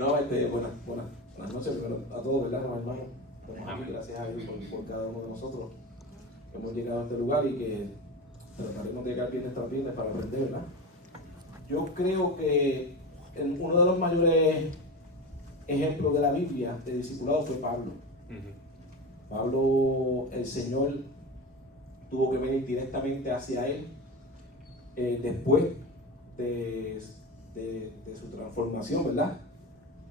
No, buenas noches primero a todos, ¿verdad, hermano? Estamos aquí, gracias a Dios por cada uno de nosotros que hemos llegado a este lugar y que trataremos de llegar bien también para aprender, ¿verdad? Yo creo que uno de los mayores ejemplos de la Biblia de discipulado fue Pablo. Pablo, el Señor tuvo que venir directamente hacia él después de su transformación, ¿verdad?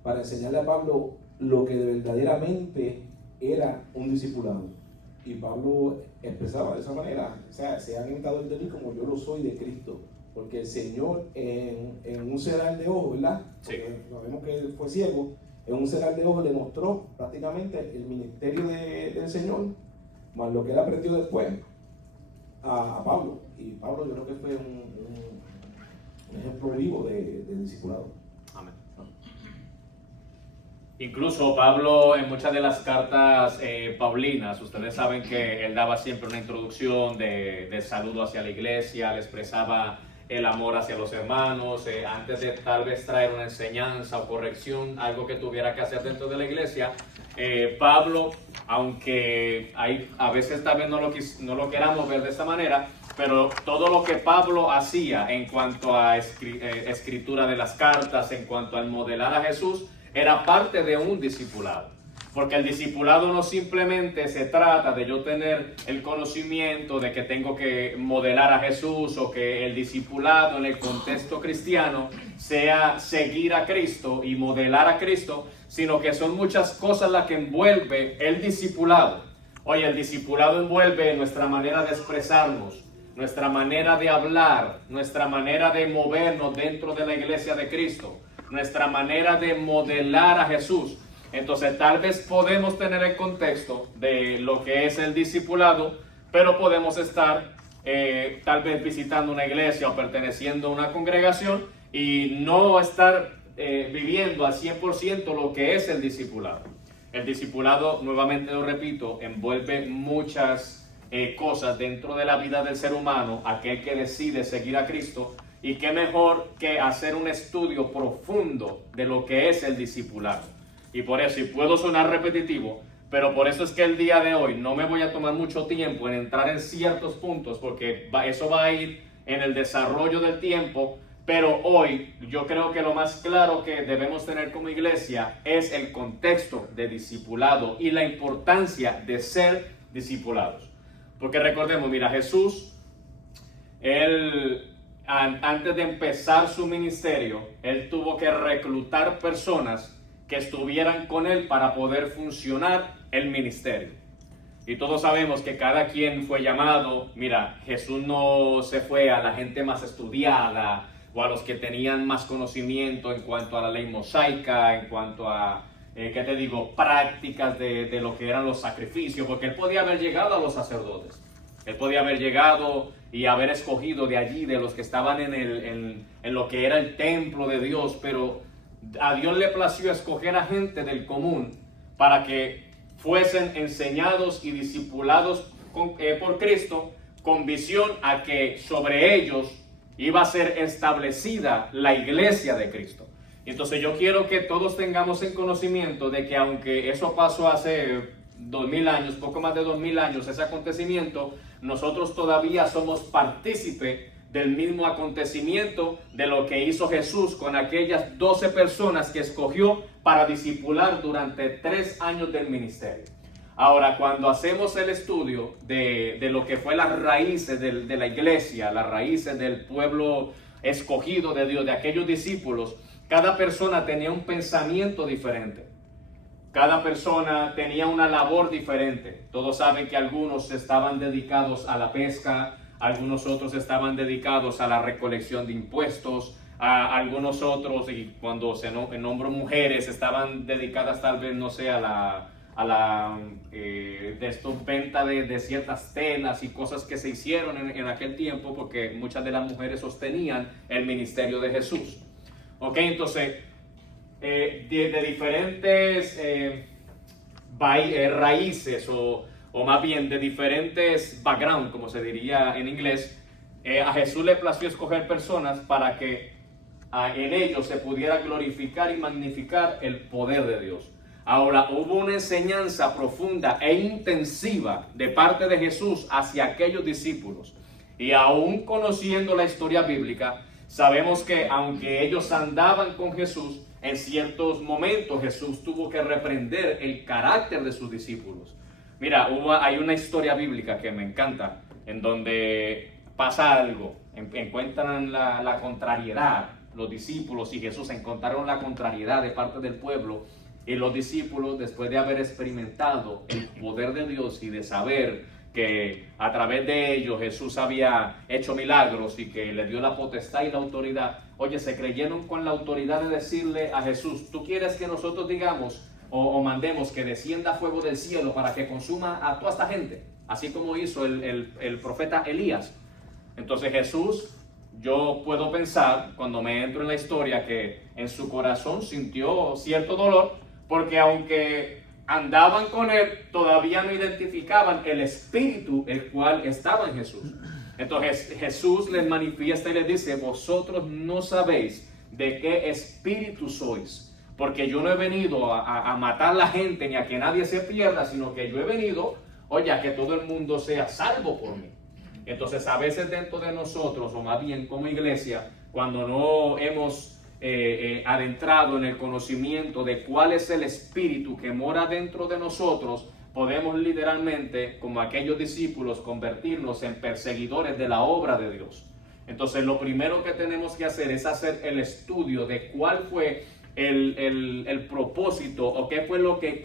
Para enseñarle a Pablo lo que verdaderamente era un discipulado. Y Pablo expresaba de esa manera, o sea, sean imitadores de mí como yo lo soy de Cristo. Porque el Señor en un cegar de ojos, ¿verdad? Sí. Porque sabemos que él fue ciego, en un cegar de ojos le mostró prácticamente el ministerio del Señor, más lo que él aprendió después a Pablo. Y Pablo yo creo que fue un ejemplo vivo de discipulado. Amén. Incluso Pablo en muchas de las cartas paulinas, ustedes saben que él daba siempre una introducción de saludo hacia la iglesia, le expresaba el amor hacia los hermanos, antes de tal vez traer una enseñanza o corrección, algo que tuviera que hacer dentro de la iglesia. Pablo, aunque a veces también no lo queramos ver de esta manera, pero todo lo que Pablo hacía en cuanto a escritura de las cartas, en cuanto al modelar a Jesús, era parte de un discipulado. Porque el discipulado no simplemente se trata de yo tener el conocimiento de que tengo que modelar a Jesús, o que el discipulado en el contexto cristiano sea seguir a Cristo y modelar a Cristo, sino que son muchas cosas las que envuelve el discipulado. Oye, el discipulado envuelve nuestra manera de expresarnos, nuestra manera de hablar, nuestra manera de movernos dentro de la iglesia de Cristo, nuestra manera de modelar a Jesús. Entonces tal vez podemos tener el contexto de lo que es el discipulado, pero podemos estar tal vez visitando una iglesia o perteneciendo a una congregación y no estar viviendo al 100% lo que es el discipulado. El discipulado, nuevamente lo repito, envuelve muchas cosas dentro de la vida del ser humano, aquel que decide seguir a Cristo. Y qué mejor que hacer un estudio profundo de lo que es el discipulado. Y por eso, y puedo sonar repetitivo, pero por eso es que el día de hoy no me voy a tomar mucho tiempo en entrar en ciertos puntos, porque eso va a ir en el desarrollo del tiempo. Pero hoy yo creo que lo más claro que debemos tener como iglesia es el contexto de discipulado y la importancia de ser discipulados. Porque recordemos, mira, Jesús, antes de empezar su ministerio, él tuvo que reclutar personas que estuvieran con él para poder funcionar el ministerio. Y todos sabemos que cada quien fue llamado. Mira, Jesús no se fue a la gente más estudiada o a los que tenían más conocimiento en cuanto a la ley mosaica, en cuanto a, prácticas de lo que eran los sacrificios, porque él podía haber llegado a los sacerdotes. Él podía haber llegado y haber escogido de allí, de los que estaban en lo que era el templo de Dios, pero a Dios le plació escoger a gente del común para que fuesen enseñados y discipulados por Cristo, con visión a que sobre ellos iba a ser establecida la iglesia de Cristo. Entonces yo quiero que todos tengamos en conocimiento de que aunque eso pasó hace 2000 años, poco más de 2000 años, ese acontecimiento, nosotros todavía somos partícipes del mismo acontecimiento de lo que hizo Jesús con aquellas 12 personas que escogió para discipular durante 3 años del ministerio. Ahora, cuando hacemos el estudio de lo que fue las raíces de la iglesia, las raíces del pueblo escogido de Dios, de aquellos discípulos, cada persona tenía un pensamiento diferente. Cada persona tenía una labor diferente. Todos saben que algunos estaban dedicados a la pesca, algunos otros estaban dedicados a la recolección de impuestos, algunos otros, y cuando se nombró mujeres, estaban dedicadas tal vez, no sé, a la venta de ciertas telas y cosas que se hicieron en aquel tiempo, porque muchas de las mujeres sostenían el ministerio de Jesús. Ok, entonces, de diferentes raíces o más bien de diferentes background, como se diría en inglés, a Jesús le plació escoger personas para que en ellos se pudiera glorificar y magnificar el poder de Dios. Ahora, hubo una enseñanza profunda e intensiva de parte de Jesús hacia aquellos discípulos. Y aún conociendo la historia bíblica, sabemos que aunque ellos andaban con Jesús, en ciertos momentos Jesús tuvo que reprender el carácter de sus discípulos. Mira, hay una historia bíblica que me encanta, en donde pasa algo, encuentran la contrariedad, los discípulos y Jesús encontraron la contrariedad de parte del pueblo, y los discípulos, después de haber experimentado el poder de Dios y de saber que a través de ellos Jesús había hecho milagros y que le dio la potestad y la autoridad, oye, se creyeron con la autoridad de decirle a Jesús: ¿tú quieres que nosotros digamos o mandemos que descienda fuego del cielo para que consuma a toda esta gente? Así como hizo el profeta Elías. Entonces Jesús, yo puedo pensar, cuando me entro en la historia, que en su corazón sintió cierto dolor, porque aunque andaban con él, todavía no identificaban el espíritu el cual estaba en Jesús. Entonces Jesús les manifiesta y les dice: vosotros no sabéis de qué espíritu sois, porque yo no he venido a matar a la gente ni a que nadie se pierda, sino que yo he venido, oye, a que todo el mundo sea salvo por mí. Entonces a veces dentro de nosotros, o más bien como iglesia, cuando no hemos adentrado en el conocimiento de cuál es el espíritu que mora dentro de nosotros, podemos literalmente, como aquellos discípulos, convertirnos en perseguidores de la obra de Dios. Entonces lo primero que tenemos que hacer es hacer el estudio de cuál fue el propósito o qué fue lo que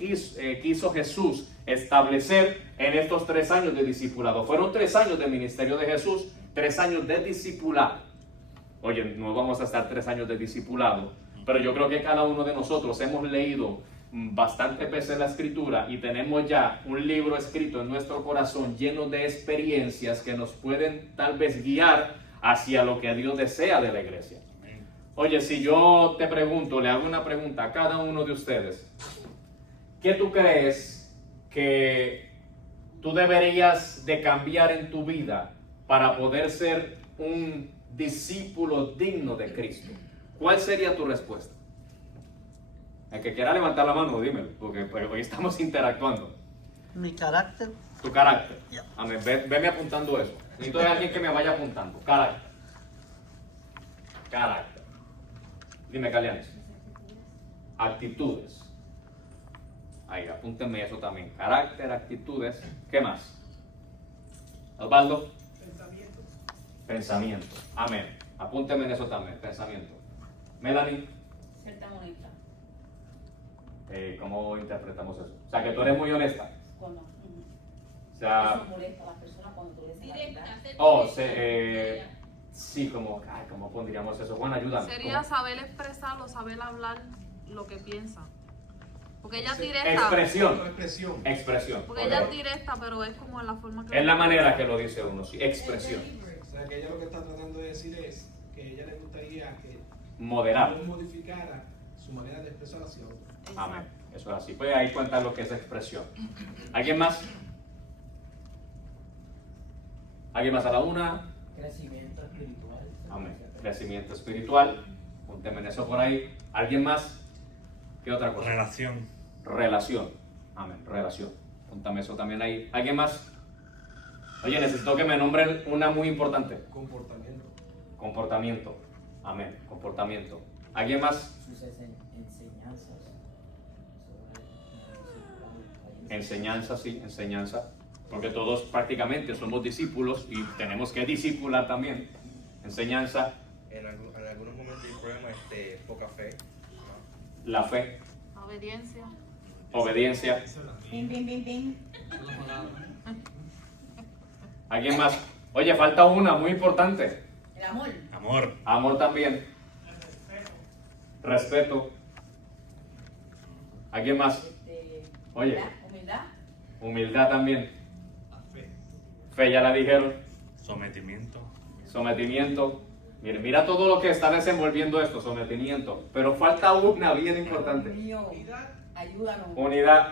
quiso Jesús establecer en estos 3 años de discipulado. Fueron 3 años de ministerio de Jesús, 3 años de discipulado. Oye, no vamos a estar 3 años de discipulado, pero yo creo que cada uno de nosotros hemos leído bastantes veces la escritura y tenemos ya un libro escrito en nuestro corazón lleno de experiencias que nos pueden tal vez guiar hacia lo que Dios desea de la iglesia. Oye, si yo te pregunto, le hago una pregunta a cada uno de ustedes: ¿qué tú crees que tú deberías de cambiar en tu vida para poder ser un discípulo digno de Cristo? ¿Cuál sería tu respuesta? El que quiera levantar la mano, dímelo, porque hoy estamos interactuando. Mi carácter. Tu carácter. Yeah. Amén. Veme apuntando eso. Necesito de alguien que me vaya apuntando. Carácter. Carácter. Dime, Calianes. Actitudes. Ahí, apúntenme eso también. Carácter, actitudes. ¿Qué más? Osvaldo. Pensamiento. Amén. Apúnteme en eso también. Pensamiento. Melanie. Ser tan honesta. ¿Cómo interpretamos eso? O sea, que tú eres muy honesta. Cuando, O sea, eso molesta a las personas cuando tú le dices la verdad. oh, sí, ¿cómo pondríamos eso? Juan, ayúdame. Sería saber expresar o saber hablar lo que piensa. Porque ella es directa. Expresión. Porque Ok. ella es directa, pero es como la forma que... Es la manera que lo dice uno, sí. Expresión. O sea, que ella lo que está tratando de decir es que a ella le gustaría que Moderar. Dios modificara su manera de expresar hacia otros. Amén. Eso es así. Pues ahí cuenta lo que es expresión. ¿Alguien más? ¿Alguien más a la una? Crecimiento espiritual. Amén. Crecimiento espiritual. Pónteme en eso por ahí. ¿Alguien más? ¿Qué otra cosa? Relación. Amén. Relación. Póntame eso también ahí. ¿Alguien más? Oye, necesito que me nombren una muy importante. Comportamiento. Comportamiento. Amén. Comportamiento. ¿Alguien más? Sus enseñanzas sobre Enseñanza, sí, enseñanza. Porque todos prácticamente somos discípulos y tenemos que discipular también. Enseñanza, En algunos momentos hay problemas, poca fe, ¿no? la fe, Obediencia. obediencia. Bim, bim, bim, bim. ¿Alguien más? Oye, falta una muy importante. El amor. Amor también. Respeto. ¿Alguien más? Oye. Humildad. Humildad también. La fe. Fe, ya la dijeron. Sometimiento. Sometimiento. Mira todo lo que está desenvolviendo esto, sometimiento. Pero falta una bien importante. Dios mío, ayúdanos. Unidad.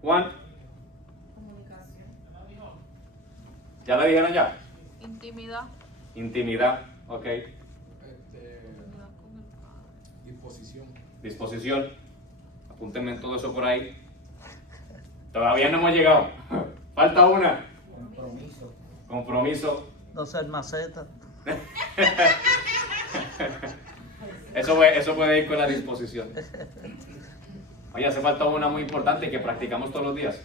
Juan, Comunicación. ¿ya la dijeron ya? Intimidad. Intimidad, ok. Disposición. Apúntenme todo eso por ahí. Todavía no hemos llegado. Falta una. Compromiso. Compromiso. No ser maceta. Eso puede ir con la disposición. Oye, hace falta una muy importante que practicamos todos los días.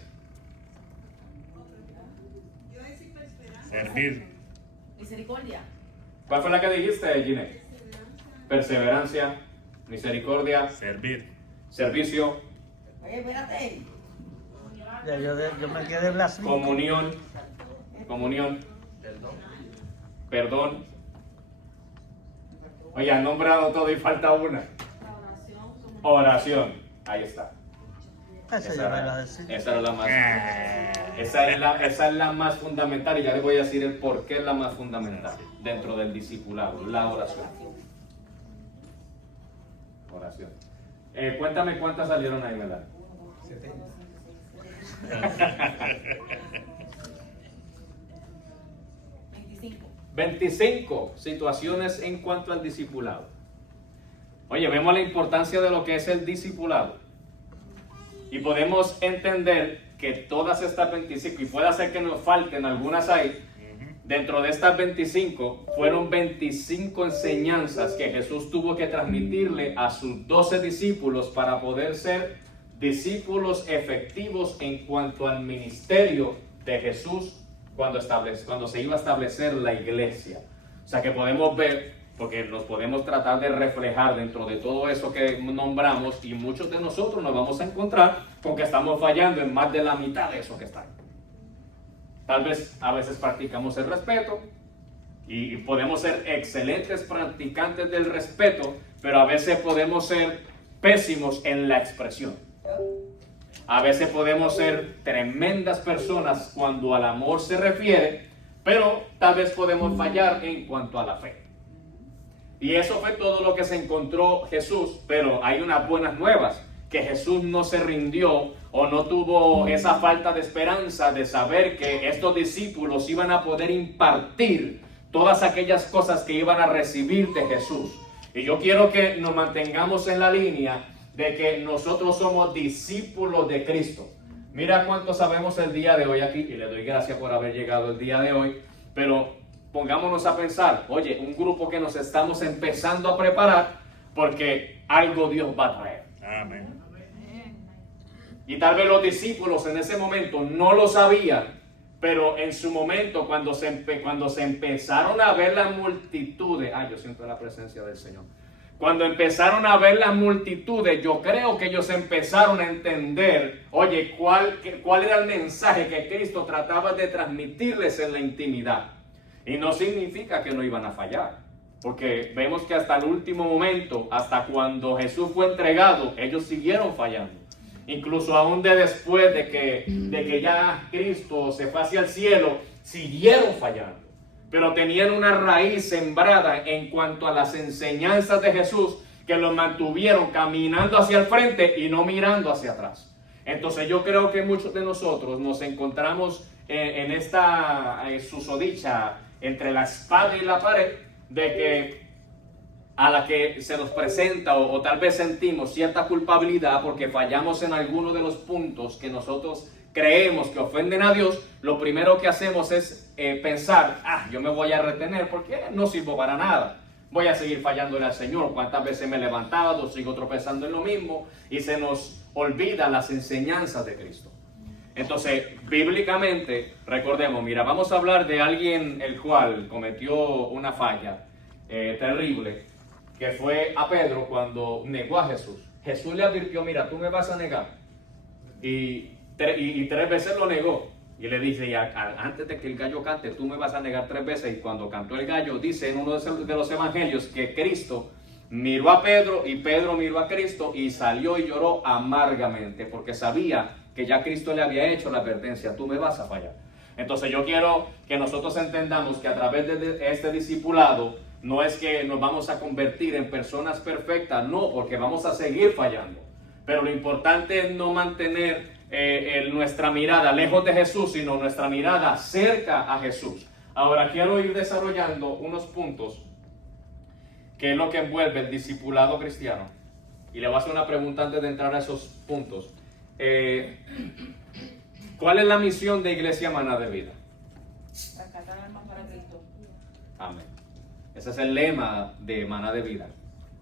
Servir. Misericordia. ¿Cuál fue la que dijiste, Ginette? Perseverancia, misericordia, Servir. servicio, Oye, espérate. Ya yo me quedé en las comunión, Perdón. perdón. Oye, han nombrado todo y falta una. Oración. Ahí está. Esa yo me la decía. Esa era la más. Esa es la más fundamental y ya les voy a decir el por qué es la más fundamental dentro del discipulado, la oración. Oración. Cuéntame cuántas salieron ahí, ¿verdad? 70. 25 situaciones en cuanto al discipulado. Oye, vemos la importancia de lo que es el discipulado. Y podemos entender que todas estas 25, y puede ser que nos falten algunas ahí, dentro de estas 25 fueron 25 enseñanzas que Jesús tuvo que transmitirle a sus 12 discípulos para poder ser discípulos efectivos en cuanto al ministerio de Jesús cuando se iba a establecer la iglesia. O sea que podemos ver, porque nos podemos tratar de reflejar dentro de todo eso que nombramos, y muchos de nosotros nos vamos a encontrar con que estamos fallando en más de la mitad de eso que está. Tal vez a veces practicamos el respeto y podemos ser excelentes practicantes del respeto, pero a veces podemos ser pésimos en la expresión. A veces podemos ser tremendas personas cuando al amor se refiere, pero tal vez podemos fallar en cuanto a la fe. Y eso fue todo lo que se encontró Jesús, pero hay unas buenas nuevas, que Jesús no se rindió o no tuvo esa falta de esperanza de saber que estos discípulos iban a poder impartir todas aquellas cosas que iban a recibir de Jesús. Y yo quiero que nos mantengamos en la línea de que nosotros somos discípulos de Cristo. Mira cuánto sabemos el día de hoy aquí, y le doy gracias por haber llegado el día de hoy, pero pongámonos a pensar, oye, un grupo que nos estamos empezando a preparar porque algo Dios va a traer. Amén. Y tal vez los discípulos en ese momento no lo sabían, pero en su momento cuando se empezaron a ver las multitudes, yo siento la presencia del Señor. Cuando empezaron a ver las multitudes, yo creo que ellos empezaron a entender, oye, cuál era el mensaje que Cristo trataba de transmitirles en la intimidad. Y no significa que no iban a fallar, porque vemos que hasta el último momento, hasta cuando Jesús fue entregado, ellos siguieron fallando. Incluso aún después de que ya Cristo se fue hacia el cielo, siguieron fallando. Pero tenían una raíz sembrada en cuanto a las enseñanzas de Jesús que los mantuvieron caminando hacia el frente y no mirando hacia atrás. Entonces yo creo que muchos de nosotros nos encontramos en esta susodicha entre la espada y la pared, de que a la que se nos presenta o tal vez sentimos cierta culpabilidad porque fallamos en alguno de los puntos que nosotros creemos que ofenden a Dios. Lo primero que hacemos es pensar, yo me voy a retener porque no sirvo para nada. Voy a seguir fallándole al Señor. ¿Cuántas veces me he levantado? Sigo tropezando en lo mismo y se nos olvidan las enseñanzas de Cristo. Entonces, bíblicamente, recordemos, mira, vamos a hablar de alguien el cual cometió una falla terrible, que fue a Pedro cuando negó a Jesús. Jesús le advirtió, mira, tú me vas a negar. Y 3 veces lo negó. Y le dice, antes de que el gallo cante, tú me vas a negar 3 veces. Y cuando cantó el gallo, dice en uno de los evangelios que Cristo miró a Pedro y Pedro miró a Cristo y salió y lloró amargamente porque sabía que ya Cristo le había hecho la advertencia, tú me vas a fallar. Entonces yo quiero que nosotros entendamos que a través de este discipulado no es que nos vamos a convertir en personas perfectas, no, porque vamos a seguir fallando. Pero lo importante es no mantener nuestra mirada lejos de Jesús, sino nuestra mirada cerca a Jesús. Ahora quiero ir desarrollando unos puntos que es lo que envuelve el discipulado cristiano. Y le voy a hacer una pregunta antes de entrar a esos puntos. ¿Cuál es la misión de Iglesia Maná de Vida? Rescatar almas para Cristo. Amén. Ese es el lema de Maná de Vida.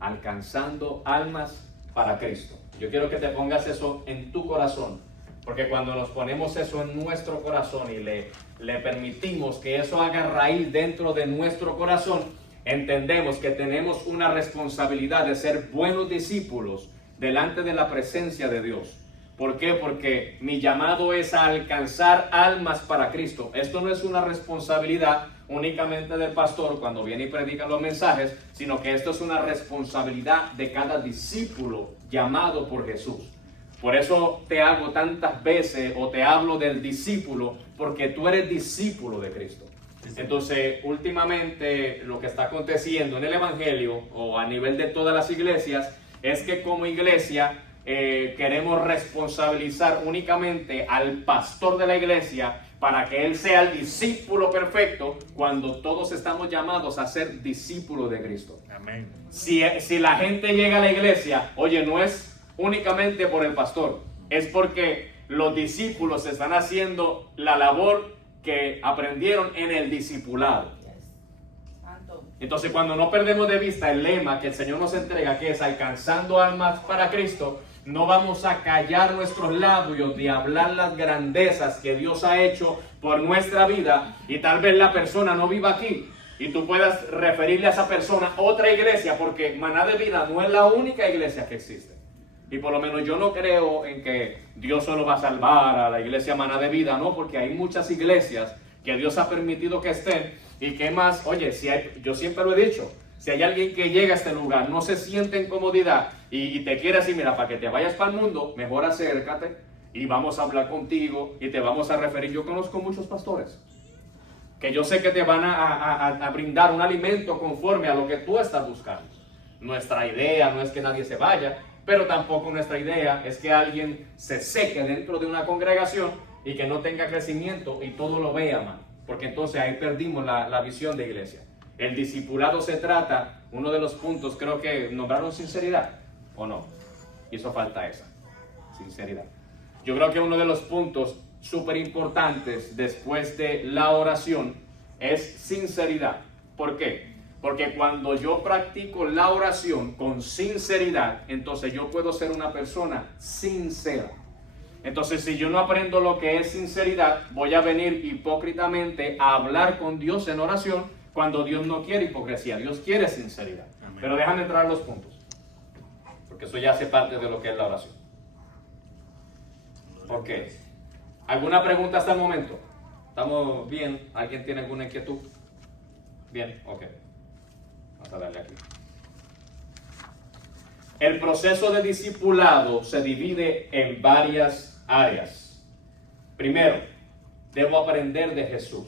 Alcanzando almas para Cristo. Yo quiero que te pongas eso en tu corazón. Porque cuando nos ponemos eso en nuestro corazón y le permitimos que eso haga raíz dentro de nuestro corazón, entendemos que tenemos una responsabilidad de ser buenos discípulos delante de la presencia de Dios. ¿Por qué? Porque mi llamado es a alcanzar almas para Cristo. Esto no es una responsabilidad únicamente del pastor cuando viene y predica los mensajes, sino que esto es una responsabilidad de cada discípulo llamado por Jesús. Por eso te hago tantas veces o te hablo del discípulo, porque tú eres discípulo de Cristo. Entonces, últimamente lo que está aconteciendo en el Evangelio o a nivel de todas las iglesias es que como iglesia queremos responsabilizar únicamente al pastor de la iglesia para que él sea el discípulo perfecto, cuando todos estamos llamados a ser discípulos de Cristo. Amén. Si la gente llega a la iglesia, oye, no es únicamente por el pastor, es porque los discípulos están haciendo la labor que aprendieron en el discipulado. Santo. Entonces, cuando no perdemos de vista el lema que el Señor nos entrega, que es alcanzando almas para Cristo, no vamos a callar nuestros labios de hablar las grandezas que Dios ha hecho por nuestra vida, y tal vez la persona no viva aquí y tú puedas referirle a esa persona otra iglesia, porque Maná de Vida no es la única iglesia que existe. Y por lo menos yo no creo en que Dios solo va a salvar a la iglesia Maná de Vida, no, porque hay muchas iglesias que Dios ha permitido que estén. Y que más, oye, yo siempre lo he dicho, si hay alguien que llega a este lugar, no se siente en comodidad y te quiere decir, mira, para que te vayas para el mundo, mejor acércate y vamos a hablar contigo y te vamos a referir. Yo conozco muchos pastores que yo sé que te van a brindar un alimento conforme a lo que tú estás buscando. Nuestra idea no es que nadie se vaya, pero tampoco nuestra idea es que alguien se seque dentro de una congregación y que no tenga crecimiento y todo lo vea mal, porque entonces ahí perdimos la visión de iglesia. El discipulado se trata, uno de los puntos, creo que nombraron sinceridad, ¿o no? Hizo falta esa, sinceridad. Yo creo que uno de los puntos súper importantes después de la oración es sinceridad. ¿Por qué? Porque cuando yo practico la oración con sinceridad, entonces yo puedo ser una persona sincera. Entonces, si yo no aprendo lo que es sinceridad, voy a venir hipócritamente a hablar con Dios en oración, cuando Dios no quiere hipocresía, Dios quiere sinceridad. Amén. Pero déjame entrar a los puntos, porque eso ya hace parte de lo que es la oración. Ok. ¿Alguna pregunta hasta el momento? ¿Estamos bien? ¿Alguien tiene alguna inquietud? Bien, ok. Vamos a darle aquí. El proceso de discipulado se divide en varias áreas. Primero, debo aprender de Jesús.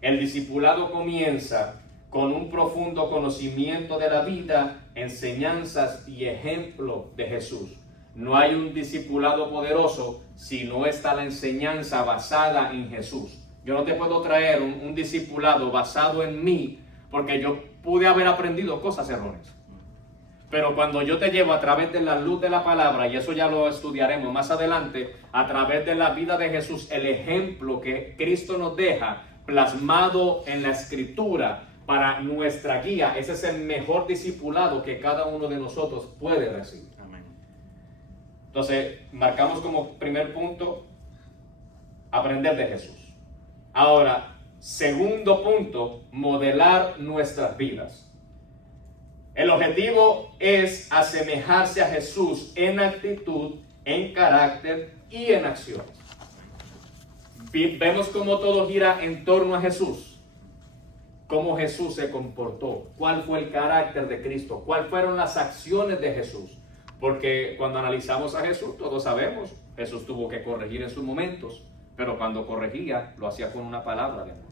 El discipulado comienza con un profundo conocimiento de la vida, enseñanzas y ejemplo de Jesús. No hay un discipulado poderoso si no está la enseñanza basada en Jesús. Yo no te puedo traer un discipulado basado en mí, porque yo pude haber aprendido cosas erróneas. Pero cuando yo te llevo a través de la luz de la palabra, y eso ya lo estudiaremos más adelante, a través de la vida de Jesús, el ejemplo que Cristo nos deja plasmado en la Escritura para nuestra guía, ese es el mejor discipulado que cada uno de nosotros puede recibir. Amén. Entonces, marcamos como primer punto, aprender de Jesús. Ahora, segundo punto, modelar nuestras vidas. El objetivo es asemejarse a Jesús en actitud, en carácter y en acciones. Vemos cómo todo gira en torno a Jesús, cómo Jesús se comportó, cuál fue el carácter de Cristo, cuáles fueron las acciones de Jesús. Porque cuando analizamos a Jesús, todos sabemos, Jesús tuvo que corregir en sus momentos, pero cuando corregía, lo hacía con una palabra de amor.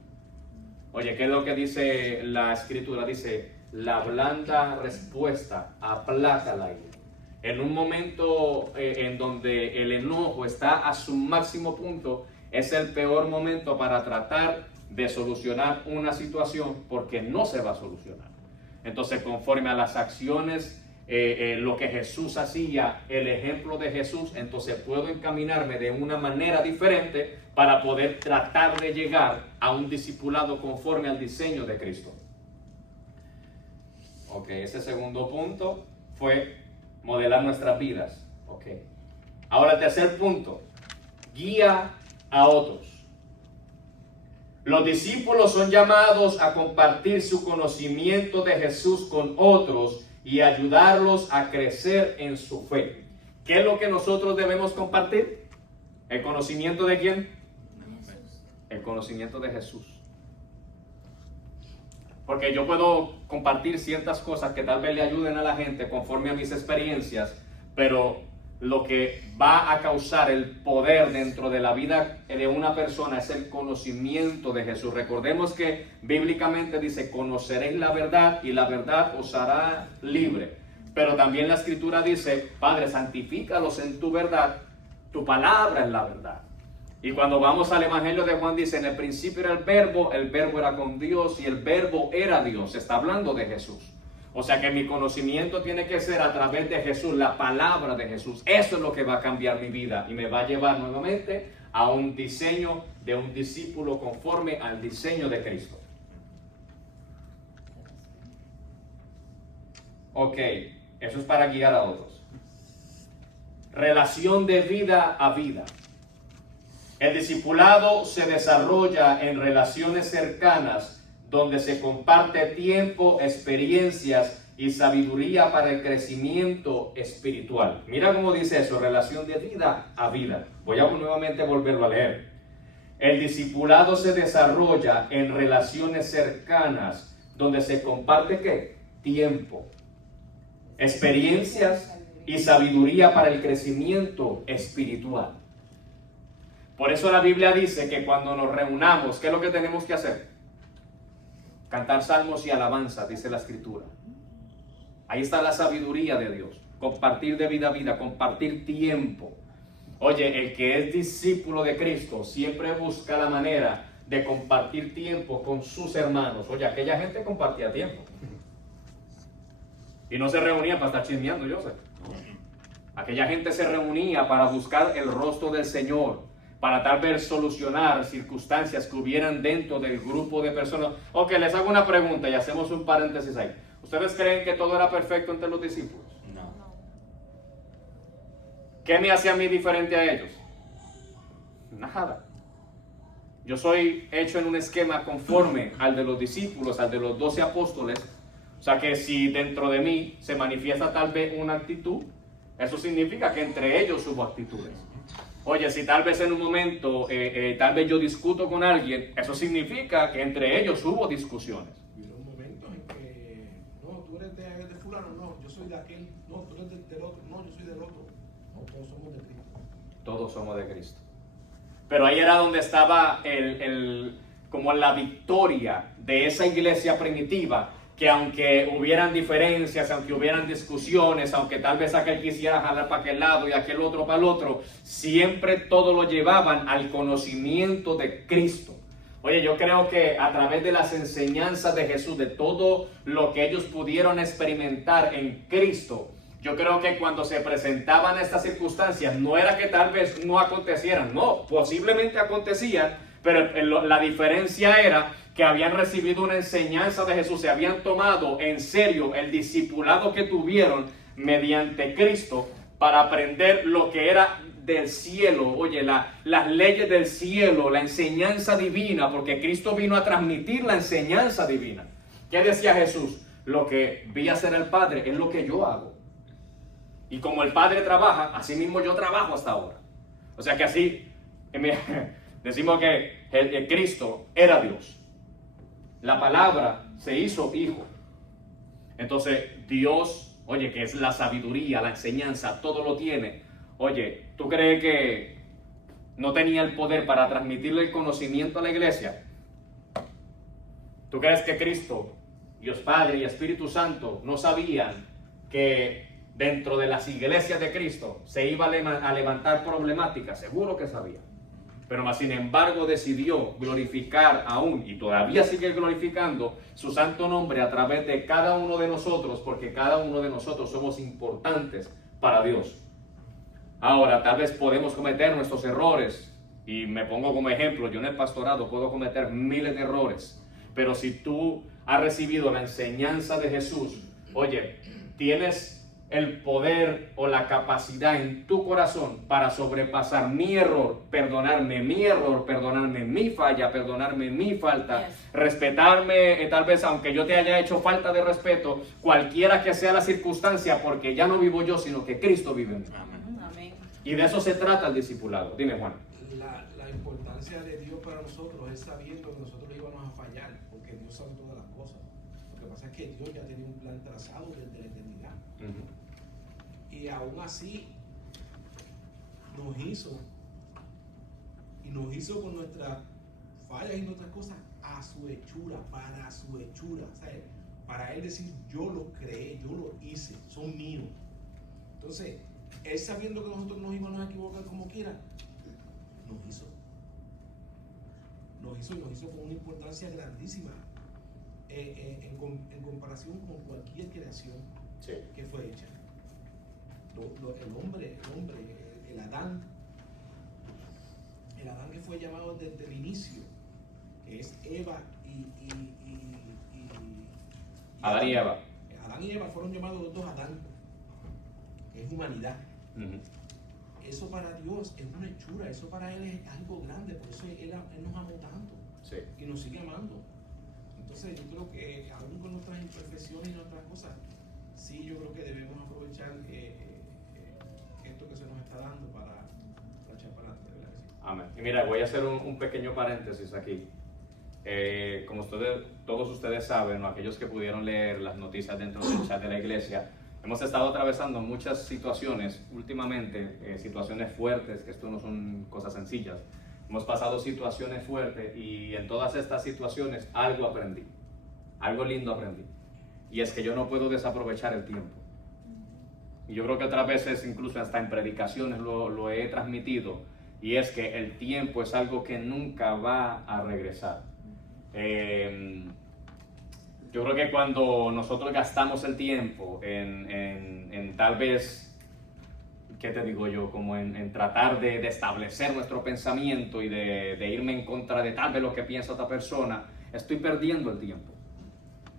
Oye, ¿qué es lo que dice la Escritura? Dice, la blanda respuesta aplaca la ira. En un momento en donde el enojo está a su máximo punto, es el peor momento para tratar de solucionar una situación, porque no se va a solucionar. Entonces, conforme a las acciones lo que Jesús hacía, el ejemplo de Jesús, entonces puedo encaminarme de una manera diferente para poder tratar de llegar a un discipulado conforme al diseño de Cristo. Ok, ese segundo punto fue modelar nuestras vidas. Ok. Ahora el tercer punto, guía a otros. Los discípulos son llamados a compartir su conocimiento de Jesús con otros y ayudarlos a crecer en su fe. ¿Qué es lo que nosotros debemos compartir? ¿El conocimiento de quién? El conocimiento de Jesús. Porque yo puedo compartir ciertas cosas que tal vez le ayuden a la gente conforme a mis experiencias, pero lo que va a causar el poder dentro de la vida de una persona es el conocimiento de Jesús. Recordemos que bíblicamente dice, conoceréis la verdad y la verdad os hará libre. Pero también la escritura dice, Padre, santifícalos en tu verdad, tu palabra es la verdad. Y cuando vamos al Evangelio de Juan dice, en el principio era el verbo era con Dios y el verbo era Dios. Está hablando de Jesús. O sea que mi conocimiento tiene que ser a través de Jesús, la palabra de Jesús. Eso es lo que va a cambiar mi vida y me va a llevar nuevamente a un diseño de un discípulo conforme al diseño de Cristo. Ok, eso es para guiar a otros. Relación de vida a vida. El discipulado se desarrolla en relaciones cercanas donde se comparte tiempo, experiencias y sabiduría para el crecimiento espiritual. Mira cómo dice eso, relación de vida a vida. Voy a nuevamente volverlo a leer. El discipulado se desarrolla en relaciones cercanas donde se comparte ¿qué? Tiempo, experiencias y sabiduría para el crecimiento espiritual. Por eso la Biblia dice que cuando nos reunamos, ¿qué es lo que tenemos que hacer? Cantar salmos y alabanzas, dice la escritura. Ahí está la sabiduría de Dios. Compartir de vida a vida, compartir tiempo. Oye, el que es discípulo de Cristo siempre busca la manera de compartir tiempo con sus hermanos. Oye, aquella gente compartía tiempo. Y no se reunía para estar chismeando, yo sé. Aquella gente se reunía para buscar el rostro del Señor, para tal vez solucionar circunstancias que hubieran dentro del grupo de personas. Ok, les hago una pregunta y hacemos un paréntesis ahí. ¿Ustedes creen que todo era perfecto entre los discípulos? No. ¿Qué me hace a mí diferente a ellos? Nada. Yo soy hecho en un esquema conforme al de los discípulos, al de los 12 apóstoles. O sea que si dentro de mí se manifiesta tal vez una actitud, eso significa que entre ellos hubo actitudes. Oye, si tal vez en un momento, tal vez yo discuto con alguien, eso significa que entre ellos hubo discusiones. Y hubo momentos en que, no, tú eres de fulano, no, yo soy de aquel, no, tú eres del otro, no, yo soy del otro. No, todos somos de Cristo. Todos somos de Cristo. Pero ahí era donde estaba como la victoria de esa iglesia primitiva, que aunque hubieran diferencias, aunque hubieran discusiones, aunque tal vez aquel quisiera jalar para aquel lado y aquel otro para el otro, siempre todo lo llevaban al conocimiento de Cristo. Oye, yo creo que a través de las enseñanzas de Jesús, de todo lo que ellos pudieron experimentar en Cristo, yo creo que cuando se presentaban estas circunstancias, no era que tal vez no acontecieran, no, posiblemente acontecían, pero la diferencia era que habían recibido una enseñanza de Jesús, se habían tomado en serio el discipulado que tuvieron mediante Cristo para aprender lo que era del cielo, oye, las leyes del cielo, la enseñanza divina, porque Cristo vino a transmitir la enseñanza divina. ¿Qué decía Jesús? Lo que vi hacer el Padre es lo que yo hago. Y como el Padre trabaja, así mismo yo trabajo hasta ahora. O sea que así, decimos que Cristo era Dios. La palabra se hizo hijo. Entonces Dios, oye, que es la sabiduría, la enseñanza, todo lo tiene. Oye, ¿tú crees que no tenía el poder para transmitirle el conocimiento a la iglesia? ¿Tú crees que Cristo, Dios Padre y Espíritu Santo no sabían que dentro de las iglesias de Cristo se iba a levantar problemáticas? Seguro que sabían. pero más sin embargo decidió glorificar aún, y todavía sigue glorificando su santo nombre a través de cada uno de nosotros, porque cada uno de nosotros somos importantes para Dios. Ahora, tal vez podemos cometer nuestros errores, y me pongo como ejemplo, yo en el pastorado puedo cometer miles de errores, pero si tú has recibido la enseñanza de Jesús, oye, tienes el poder o la capacidad en tu corazón para sobrepasar mi error, perdonarme mi falla, perdonarme mi falta, respetarme, tal vez aunque yo te haya hecho falta de respeto, cualquiera que sea la circunstancia, porque ya no vivo yo, sino que Cristo vive en mí. Amén. Y de eso se trata el discipulado. Dime, Juan. La importancia de Dios para nosotros es sabiendo que nosotros íbamos a fallar, porque Dios sabe todas las cosas. Lo que pasa es que Dios ya tenía un plan trazado desde la eternidad. Y aún así nos hizo con nuestras fallas y nuestras cosas a su hechura, para su hechura, ¿sabes? Para él decir, yo lo creé, yo lo hice, son míos. Entonces, él sabiendo que nosotros nos íbamos a equivocar como quiera, nos hizo con una importancia grandísima en comparación con cualquier creación que fue hecha. El hombre, el Adán que fue llamado desde el inicio, que es Eva y Adán y Eva. Adán y Eva fueron llamados los dos Adán, que es humanidad. Eso para Dios es una hechura, eso para Él es algo grande, por eso Él nos amó tanto y nos sigue amando. Entonces yo creo que aún con nuestras imperfecciones y nuestras cosas, sí, yo creo que debemos aprovechar esto que se nos está dando para echar para adelante, ¿verdad que sí? Amén. Y mira, voy a hacer un pequeño paréntesis aquí. Como todos ustedes saben, o aquellos que pudieron leer las noticias dentro del chat de la iglesia, hemos estado atravesando muchas situaciones últimamente, situaciones fuertes, que esto no son cosas sencillas. Hemos pasado situaciones fuertes y en todas estas situaciones algo aprendí, algo lindo aprendí. Y es que yo no puedo desaprovechar el tiempo. Y yo creo que otras veces, incluso hasta en predicaciones lo he transmitido, y es que el tiempo es algo que nunca va a regresar. Yo creo que cuando nosotros gastamos el tiempo en tal vez, ¿qué te digo yo? Como en tratar de establecer nuestro pensamiento y de irme en contra de tal vez lo que piensa otra persona, estoy perdiendo el tiempo.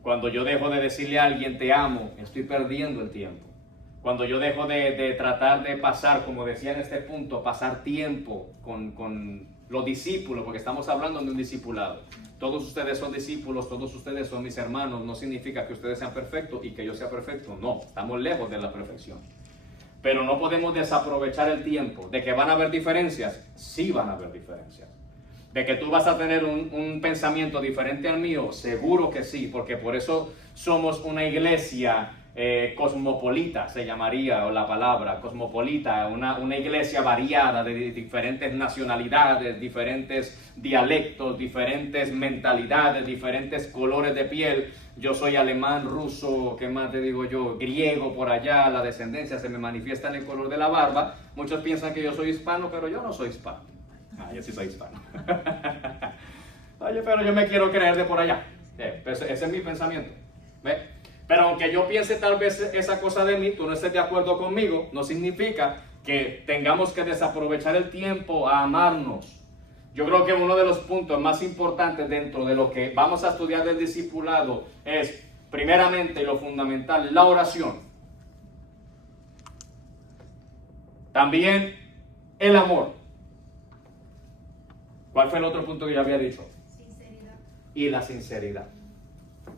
Cuando yo dejo de decirle a alguien te amo, estoy perdiendo el tiempo. Cuando yo dejo de tratar de pasar, como decía en este punto, pasar tiempo con los discípulos, porque estamos hablando de un discipulado. Todos ustedes son discípulos, todos ustedes son mis hermanos, no significa que ustedes sean perfectos y que yo sea perfecto, no, estamos lejos de la perfección. Pero no podemos desaprovechar el tiempo. ¿De que van a haber diferencias? Sí van a haber diferencias. ¿De que tú vas a tener un pensamiento diferente al mío? Seguro que sí, porque por eso somos una iglesia cosmopolita, se llamaría, o la palabra cosmopolita, una iglesia variada de diferentes nacionalidades, diferentes dialectos, diferentes mentalidades, diferentes colores de piel. Yo soy alemán, ruso, ¿qué más te digo yo? Griego por allá, la descendencia se me manifiesta en el color de la barba. Muchos piensan que yo soy hispano, pero yo no soy hispano. Yo sí soy hispano. Oye, pero yo me quiero creer de por allá. Ese es mi pensamiento. ¿Ve? Pero aunque yo piense tal vez esa cosa de mí, tú no estés de acuerdo conmigo, no significa que tengamos que desaprovechar el tiempo a amarnos. Yo creo que uno de los puntos más importantes dentro de lo que vamos a estudiar del discipulado es, primeramente y lo fundamental, la oración. También el amor. ¿Cuál fue el otro punto que yo había dicho? Sinceridad. Y la sinceridad.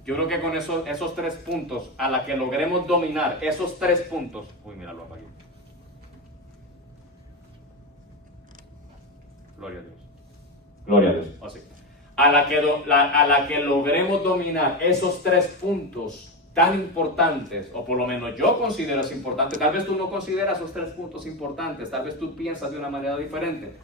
Yo creo que con esos 3 puntos, a la que logremos dominar esos 3 puntos, uy, mira, lo apagué. Gloria a Dios. Gloria a Dios. Así. A la que logremos dominar esos 3 puntos tan importantes, o por lo menos yo considero es importante, tal vez tú no consideras esos 3 puntos importantes, tal vez tú piensas de una manera diferente.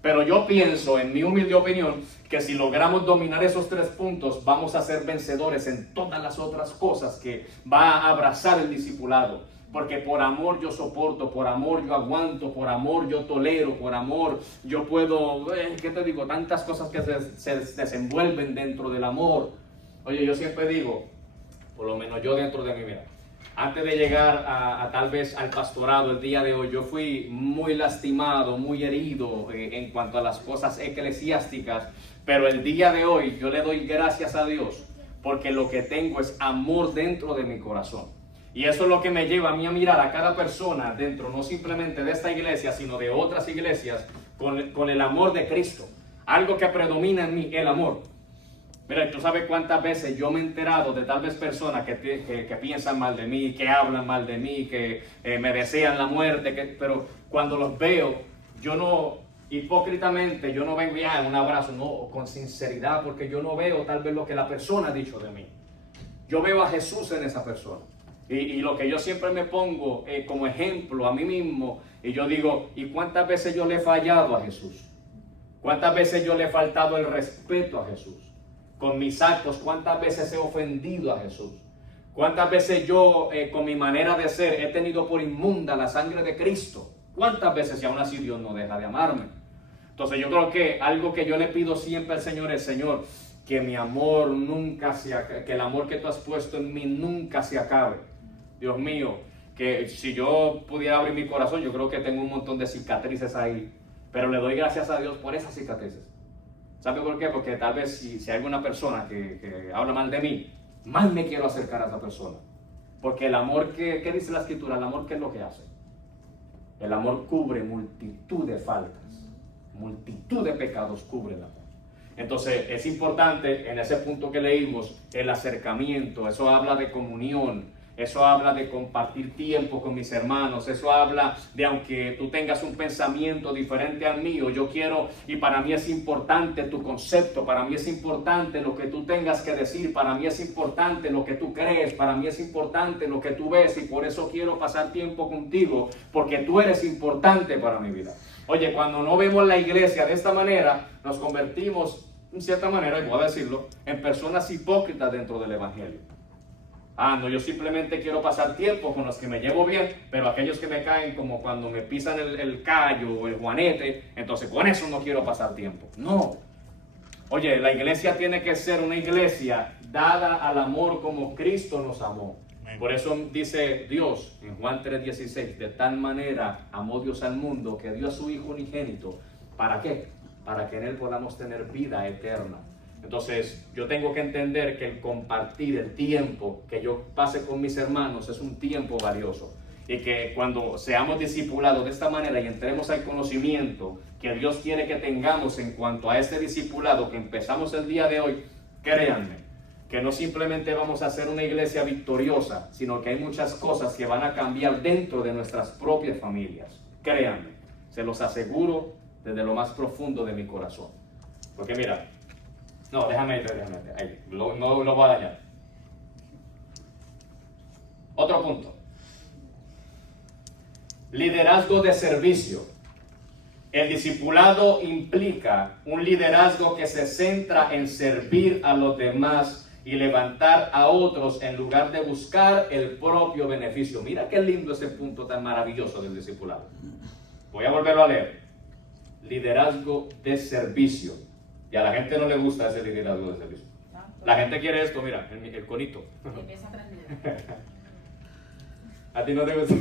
Pero yo pienso, en mi humilde opinión, que si logramos dominar esos 3 puntos, vamos a ser vencedores en todas las otras cosas que va a abrazar el discipulado. Porque por amor yo soporto, por amor yo aguanto, por amor yo tolero, por amor yo puedo, ¿qué te digo? Tantas cosas que se desenvuelven dentro del amor. Oye, yo siempre digo, por lo menos yo dentro de mi vida, antes de llegar a tal vez al pastorado el día de hoy, yo fui muy lastimado, muy herido en cuanto a las cosas eclesiásticas, pero el día de hoy yo le doy gracias a Dios porque lo que tengo es amor dentro de mi corazón. Y eso es lo que me lleva a mí a mirar a cada persona dentro, no simplemente de esta iglesia, sino de otras iglesias, con el amor de Cristo. Algo que predomina en mí, el amor. Mira, tú sabes cuántas veces yo me he enterado de tal vez personas que piensan mal de mí, que hablan mal de mí, que me desean la muerte, pero cuando los veo, yo no, hipócritamente, yo no vengo ya en un abrazo, no, con sinceridad, porque yo no veo tal vez lo que la persona ha dicho de mí. Yo veo a Jesús en esa persona. Y lo que yo siempre me pongo como ejemplo a mí mismo, y yo digo, ¿y cuántas veces yo le he fallado a Jesús? ¿Cuántas veces yo le he faltado el respeto a Jesús? Con mis actos, ¿cuántas veces he ofendido a Jesús? ¿Cuántas veces yo, con mi manera de ser, he tenido por inmunda la sangre de Cristo? ¿Cuántas veces, y aún así Dios no deja de amarme? Entonces yo creo que algo que yo le pido siempre al Señor es, Señor, que mi amor nunca se acabe, que el amor que tú has puesto en mí nunca se acabe. Dios mío, que si yo pudiera abrir mi corazón, yo creo que tengo un montón de cicatrices ahí, pero le doy gracias a Dios por esas cicatrices. ¿Sabe por qué? Porque tal vez si hay alguna persona que habla mal de mí, más me quiero acercar a esa persona. Porque el amor, ¿qué dice la Escritura? El amor, ¿qué es lo que hace? El amor cubre multitud de faltas, multitud de pecados cubre el amor. Entonces es importante en ese punto que leímos, el acercamiento, eso habla de comunión. Eso habla de compartir tiempo con mis hermanos. Eso habla de aunque tú tengas un pensamiento diferente al mío, yo quiero, y para mí es importante tu concepto, para mí es importante lo que tú tengas que decir, para mí es importante lo que tú crees, para mí es importante lo que tú ves, y por eso quiero pasar tiempo contigo, porque tú eres importante para mi vida. Oye, cuando no vemos la iglesia de esta manera, nos convertimos, en cierta manera, y voy a decirlo, en personas hipócritas dentro del evangelio. Ah, no, yo simplemente quiero pasar tiempo con los que me llevo bien, pero aquellos que me caen como cuando me pisan el callo o el juanete, entonces con eso no quiero pasar tiempo. No. Oye, la iglesia tiene que ser una iglesia dada al amor como Cristo nos amó. Por eso dice Dios en Juan 3:16, de tal manera amó Dios al mundo que dio a su Hijo unigénito. ¿Para qué? Para que en Él podamos tener vida eterna. Entonces yo tengo que entender que el compartir el tiempo que yo pase con mis hermanos es un tiempo valioso, y que cuando seamos discipulados de esta manera y entremos al conocimiento que Dios quiere que tengamos en cuanto a este discipulado que empezamos el día de hoy, créanme que no simplemente vamos a ser una iglesia victoriosa, sino que hay muchas cosas que van a cambiar dentro de nuestras propias familias. Créanme, se los aseguro desde lo más profundo de mi corazón. Porque mira, no, déjame ahí, no lo voy a dañar. Otro punto. Liderazgo de servicio. El discipulado implica un liderazgo que se centra en servir a los demás y levantar a otros en lugar de buscar el propio beneficio. Mira qué lindo ese punto tan maravilloso del discipulado. Voy a volverlo a leer. Liderazgo de servicio. Y a la gente no le gusta ese liderazgo de servicio. La gente quiere esto, mira, el conito. A ti no te gusta.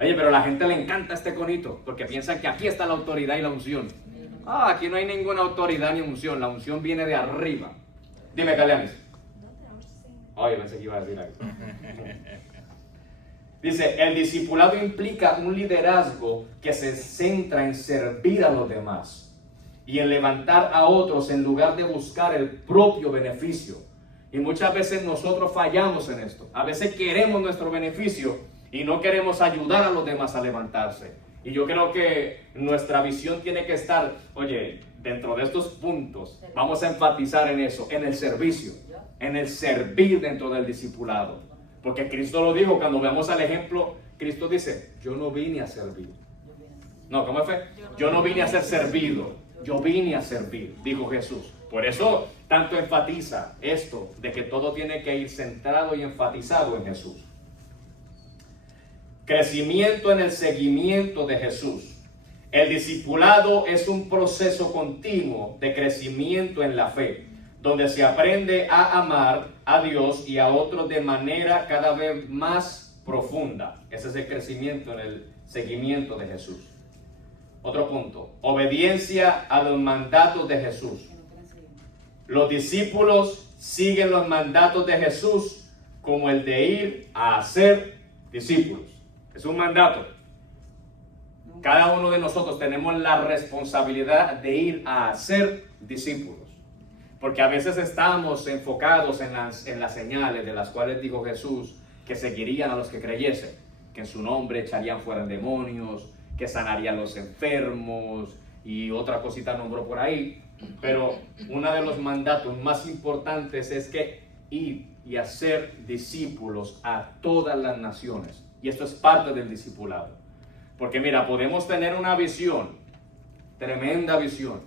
Oye, pero a la gente le encanta este conito, porque piensan que aquí está la autoridad y la unción. Ah, aquí no hay ninguna autoridad ni unción, la unción viene de arriba. Dime, Calianis. Oye, pensé que iba a decir algo. Dice, el discipulado implica un liderazgo que se centra en servir a los demás y en levantar a otros en lugar de buscar el propio beneficio. Y muchas veces nosotros fallamos en esto. A veces queremos nuestro beneficio y no queremos ayudar a los demás a levantarse. Y yo creo que nuestra visión tiene que estar, oye, dentro de estos puntos, vamos a enfatizar en eso, en el servicio, en el servir dentro del discipulado. Porque Cristo lo dijo, cuando veamos al ejemplo, Cristo dice, yo no vine a servir. No, ¿cómo fue? Yo no vine a ser servido. Yo vine a servir, dijo Jesús. Por eso tanto enfatiza esto de que todo tiene que ir centrado y enfatizado en Jesús. Crecimiento en el seguimiento de Jesús. El discipulado es un proceso continuo de crecimiento en la fe, donde se aprende a amar a Dios y a otros de manera cada vez más profunda. Ese es el crecimiento en el seguimiento de Jesús. Otro punto, obediencia a los mandatos de Jesús. Los discípulos siguen los mandatos de Jesús como el de ir a hacer discípulos. Es un mandato. Cada uno de nosotros tenemos la responsabilidad de ir a hacer discípulos. Porque a veces estamos enfocados en las señales de las cuales dijo Jesús que seguirían a los que creyesen, que en su nombre echarían fuera demonios, que sanarían los enfermos y otra cosita nombró por ahí. Pero uno de los mandatos más importantes es que ir y hacer discípulos a todas las naciones. Y esto es parte del discipulado. Porque mira, podemos tener una visión, tremenda visión,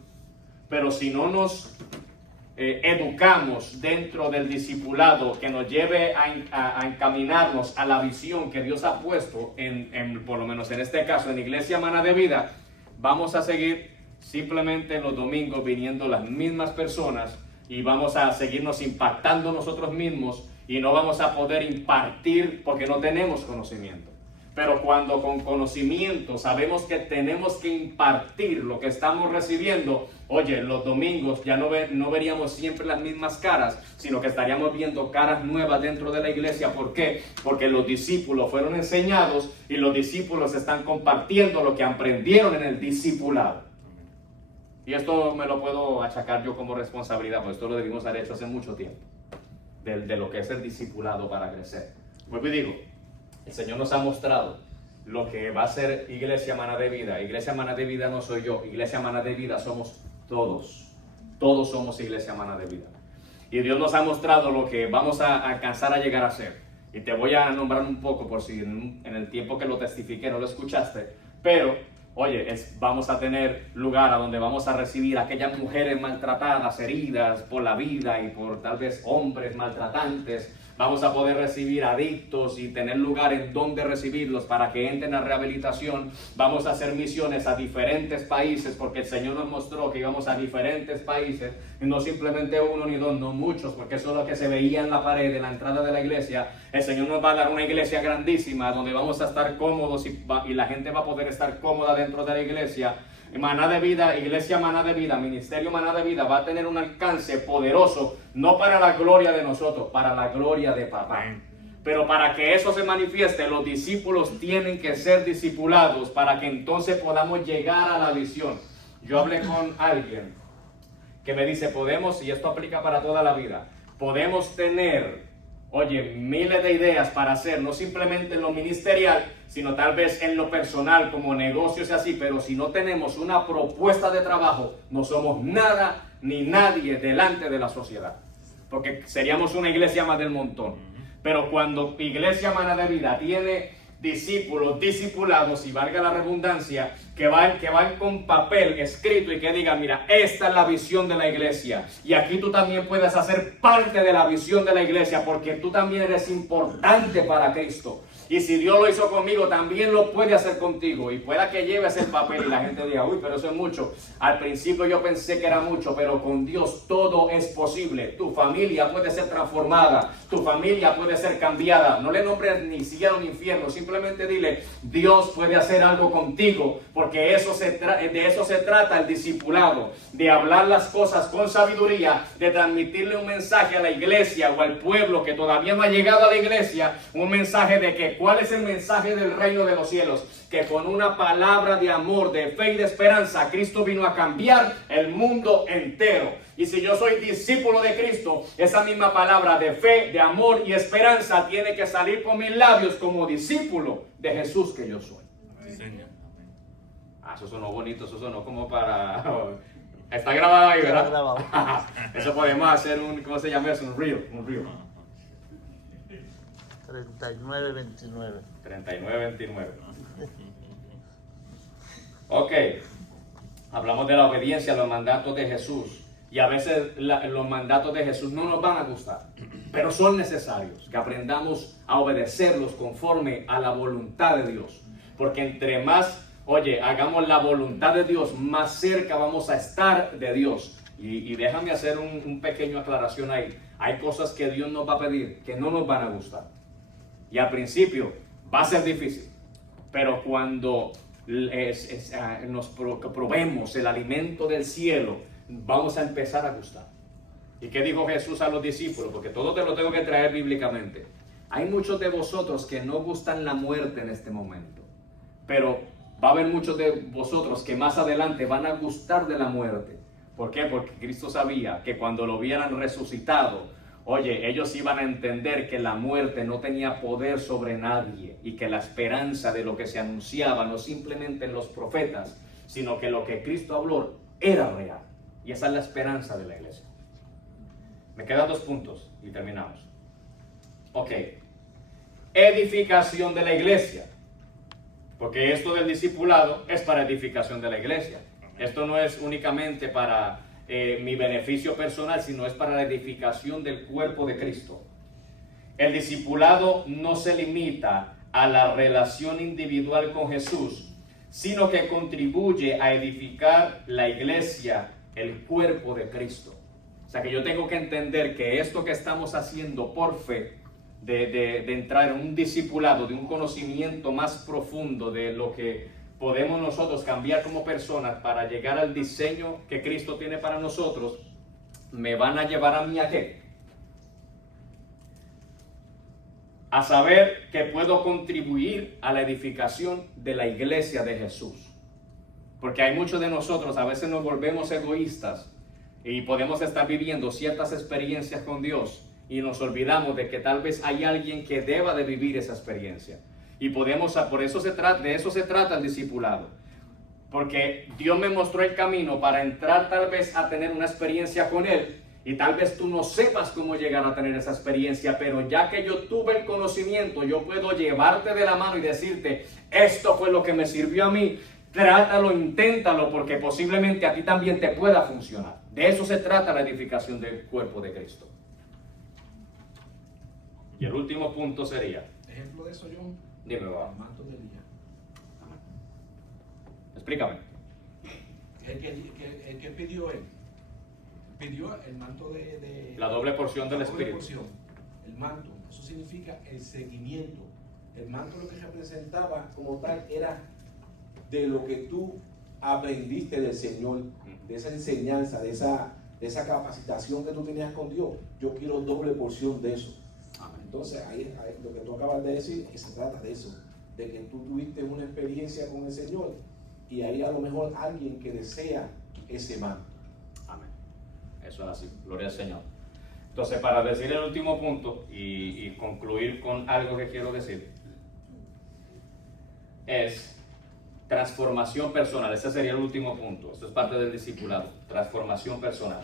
pero si no nos educamos dentro del discipulado que nos lleve a encaminarnos a la visión que Dios ha puesto, por lo menos en este caso, en Iglesia Maná de Vida, vamos a seguir simplemente los domingos viniendo las mismas personas y vamos a seguirnos impactando nosotros mismos y no vamos a poder impartir porque no tenemos conocimiento. Pero cuando con conocimiento sabemos que tenemos que impartir lo que estamos recibiendo, oye, los domingos ya no veríamos siempre las mismas caras, sino que estaríamos viendo caras nuevas dentro de la iglesia. ¿Por qué? Porque los discípulos fueron enseñados y los discípulos están compartiendo lo que aprendieron en el discipulado. Y esto me lo puedo achacar yo como responsabilidad, porque esto lo debimos haber hecho hace mucho tiempo, de lo que es el discipulado para crecer. Vuelvo y digo, el Señor nos ha mostrado lo que va a ser Iglesia Maná de Vida. Iglesia Maná de Vida no soy yo, Iglesia Maná de Vida somos todos. Todos somos Iglesia Maná de Vida. Y Dios nos ha mostrado lo que vamos a alcanzar a llegar a ser. Y te voy a nombrar un poco por si en el tiempo que lo testifiqué no lo escuchaste. Pero, oye, vamos a tener lugar a donde vamos a recibir a aquellas mujeres maltratadas, heridas por la vida y por tal vez hombres maltratantes. Vamos a poder recibir adictos y tener lugar en donde recibirlos para que entren a rehabilitación. Vamos a hacer misiones a diferentes países porque el Señor nos mostró que íbamos a diferentes países. Y no simplemente uno ni dos, no muchos, porque eso es lo que se veía en la pared de la entrada de la iglesia. El Señor nos va a dar una iglesia grandísima donde vamos a estar cómodos y la gente va a poder estar cómoda dentro de la iglesia. Maná de Vida, Iglesia Maná de Vida, Ministerio Maná de Vida va a tener un alcance poderoso, no para la gloria de nosotros, para la gloria de Papá. Pero para que eso se manifieste, los discípulos tienen que ser discipulados para que entonces podamos llegar a la visión. Yo hablé con alguien que me dice, podemos, y esto aplica para toda la vida, podemos tener, oye, miles de ideas para hacer, no simplemente en lo ministerial, sino tal vez en lo personal, como negocios y así, pero si no tenemos una propuesta de trabajo, no somos nada ni nadie delante de la sociedad, porque seríamos una iglesia más del montón. Pero cuando Iglesia Maná de Vida tiene discípulos, discipulados, y valga la redundancia, que van con papel escrito y que digan, mira, esta es la visión de la iglesia, y aquí tú también puedes hacer parte de la visión de la iglesia, porque tú también eres importante para Cristo. Y si Dios lo hizo conmigo, también lo puede hacer contigo. Y pueda que lleves el papel y la gente diga, uy, pero eso es mucho. Al principio yo pensé que era mucho, pero con Dios todo es posible. Tu familia puede ser transformada. Tu familia puede ser cambiada. No le nombres ni siquiera un infierno. Simplemente dile, Dios puede hacer algo contigo. Porque de eso se trata el discipulado. De hablar las cosas con sabiduría. De transmitirle un mensaje a la iglesia o al pueblo que todavía no ha llegado a la iglesia. Un mensaje de que ¿cuál es el mensaje del reino de los cielos? Que con una palabra de amor, de fe y de esperanza, Cristo vino a cambiar el mundo entero. Y si yo soy discípulo de Cristo, esa misma palabra de fe, de amor y esperanza tiene que salir por mis labios como discípulo de Jesús que yo soy. Eso sonó bonito, eso sonó como para... Está grabado ahí, ¿verdad? Está grabado. Eso podemos hacer ¿cómo se llama eso? Un reel. 39-29. 39-29. Ok. Hablamos de la obediencia a los mandatos de Jesús. Y a veces los mandatos de Jesús no nos van a gustar, pero son necesarios que aprendamos a obedecerlos conforme a la voluntad de Dios. Porque entre más, hagamos la voluntad de Dios, más cerca vamos a estar de Dios. Y déjame hacer un pequeño aclaración ahí. Hay cosas que Dios nos va a pedir que no nos van a gustar. Y al principio va a ser difícil, pero cuando nos probemos el alimento del cielo, vamos a empezar a gustar. ¿Y qué dijo Jesús a los discípulos? Porque todo te lo tengo que traer bíblicamente. Hay muchos de vosotros que no gustan la muerte en este momento, pero va a haber muchos de vosotros que más adelante van a gustar de la muerte. ¿Por qué? Porque Cristo sabía que cuando lo vieran resucitado, ellos iban a entender que la muerte no tenía poder sobre nadie y que la esperanza de lo que se anunciaba no simplemente en los profetas, sino que lo que Cristo habló era real. Y esa es la esperanza de la iglesia. Me quedan 2 puntos y terminamos. Edificación de la iglesia. Porque esto del discipulado es para edificación de la iglesia. Esto no es únicamente para mi beneficio personal, sino es para la edificación del cuerpo de Cristo. El discipulado no se limita a la relación individual con Jesús, sino que contribuye a edificar la iglesia, el cuerpo de Cristo. O sea que yo tengo que entender que esto que estamos haciendo por fe, de entrar en un discipulado, de un conocimiento más profundo de lo que podemos nosotros cambiar como personas para llegar al diseño que Cristo tiene para nosotros, me van a llevar a mí a qué? A saber que puedo contribuir a la edificación de la iglesia de Jesús. Porque hay muchos de nosotros, a veces nos volvemos egoístas y podemos estar viviendo ciertas experiencias con Dios y nos olvidamos de que tal vez hay alguien que deba de vivir esa experiencia. Y de eso se trata el discipulado. Porque Dios me mostró el camino para entrar tal vez a tener una experiencia con Él. Y tal vez tú no sepas cómo llegar a tener esa experiencia, pero ya que yo tuve el conocimiento, yo puedo llevarte de la mano y decirte, esto fue lo que me sirvió a mí. Trátalo, inténtalo, porque posiblemente a ti también te pueda funcionar. De eso se trata la edificación del cuerpo de Cristo. Y el último punto sería... Ejemplo de eso, John. Dime, va. El manto de Elías. Explícame. El que pidió él. Pidió el manto de la doble porción del la doble Espíritu. porción, el manto. Eso significa el seguimiento. El manto lo que representaba como tal era de lo que tú aprendiste del Señor, de esa enseñanza, de esa capacitación que tú tenías con Dios. Yo quiero doble porción de eso. Entonces, ahí lo que tú acabas de decir, que se trata de eso, de que tú tuviste una experiencia con el Señor y hay a lo mejor alguien que desea ese manto. Amén. Eso es así. Gloria al Señor. Entonces, para decir el último punto y concluir con algo que quiero decir, es transformación personal. Ese sería el último punto. Esto es parte del discipulado. Transformación personal.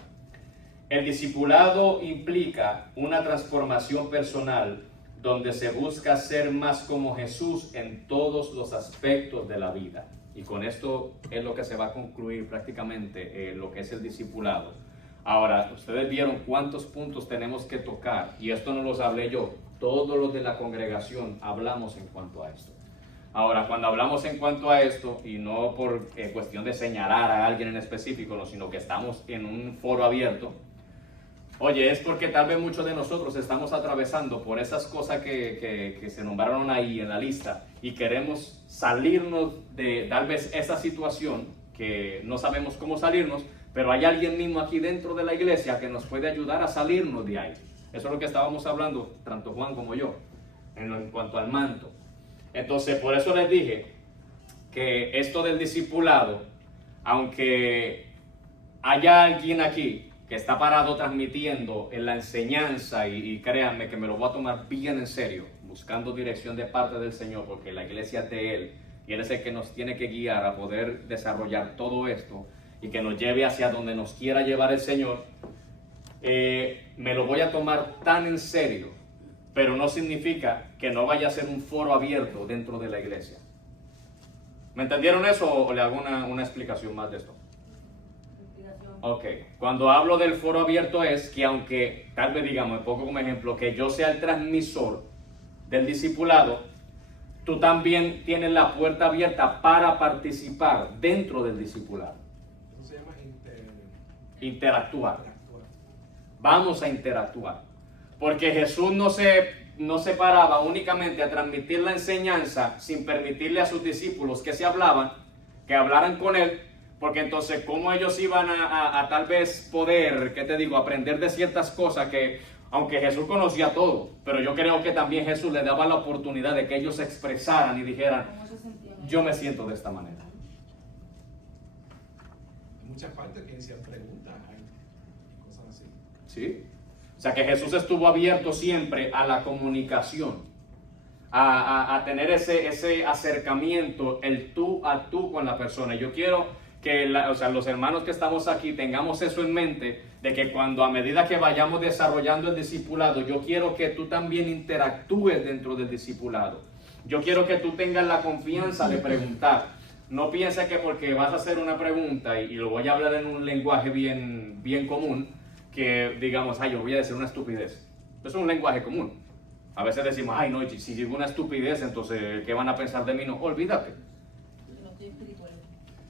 El discipulado implica una transformación personal donde se busca ser más como Jesús en todos los aspectos de la vida. Y con esto es lo que se va a concluir prácticamente lo que es el discipulado. Ahora, ustedes vieron cuántos puntos tenemos que tocar, y esto no los hablé yo, todos los de la congregación hablamos en cuanto a esto. Ahora, cuando hablamos en cuanto a esto, y no por cuestión de señalar a alguien en específico, no, sino que estamos en un foro abierto, es porque tal vez muchos de nosotros estamos atravesando por esas cosas que se nombraron ahí en la lista y queremos salirnos de tal vez esa situación que no sabemos cómo salirnos, pero hay alguien mismo aquí dentro de la iglesia que nos puede ayudar a salirnos de ahí. Eso es lo que estábamos hablando, tanto Juan como yo, en cuanto al manto. Entonces, por eso les dije que esto del discipulado, aunque haya alguien aquí que está parado transmitiendo en la enseñanza, y créanme que me lo voy a tomar bien en serio, buscando dirección de parte del Señor, porque la iglesia es de Él, y Él es el que nos tiene que guiar a poder desarrollar todo esto, y que nos lleve hacia donde nos quiera llevar el Señor. Me lo voy a tomar tan en serio, pero no significa que no vaya a ser un foro abierto dentro de la iglesia. ¿Me entendieron eso o le hago una explicación más de esto? Explicación. Ok, cuando hablo del foro abierto es que aunque, tal vez digamos, un poco como ejemplo, que yo sea el transmisor del discipulado, tú también tienes la puerta abierta para participar dentro del discipulado. Eso se llama Interactuar. interactuar. Vamos a interactuar. Porque Jesús no se paraba únicamente a transmitir la enseñanza sin permitirle a sus discípulos que que hablaran con él, porque entonces cómo ellos iban a tal vez poder, ¿qué te digo?, aprender de ciertas cosas que, aunque Jesús conocía todo, pero yo creo que también Jesús les daba la oportunidad de que ellos se expresaran y dijeran, ¿Cómo se sentían? yo me siento de esta manera. Hay muchas partes que inician preguntas, hay cosas así. ¿Sí? O sea que Jesús estuvo abierto siempre a la comunicación, a tener ese acercamiento, el tú a tú con la persona. Yo quiero que los hermanos que estamos aquí tengamos eso en mente, de que cuando a medida que vayamos desarrollando el discipulado, yo quiero que tú también interactúes dentro del discipulado. Yo quiero que tú tengas la confianza de preguntar. No pienses que porque vas a hacer una pregunta, y lo voy a hablar en un lenguaje bien común, que digamos, yo voy a decir una estupidez. Eso es un lenguaje común. A veces decimos, no, si digo una estupidez, entonces, ¿qué van a pensar de mí? No, olvídate. No estoy espiritual.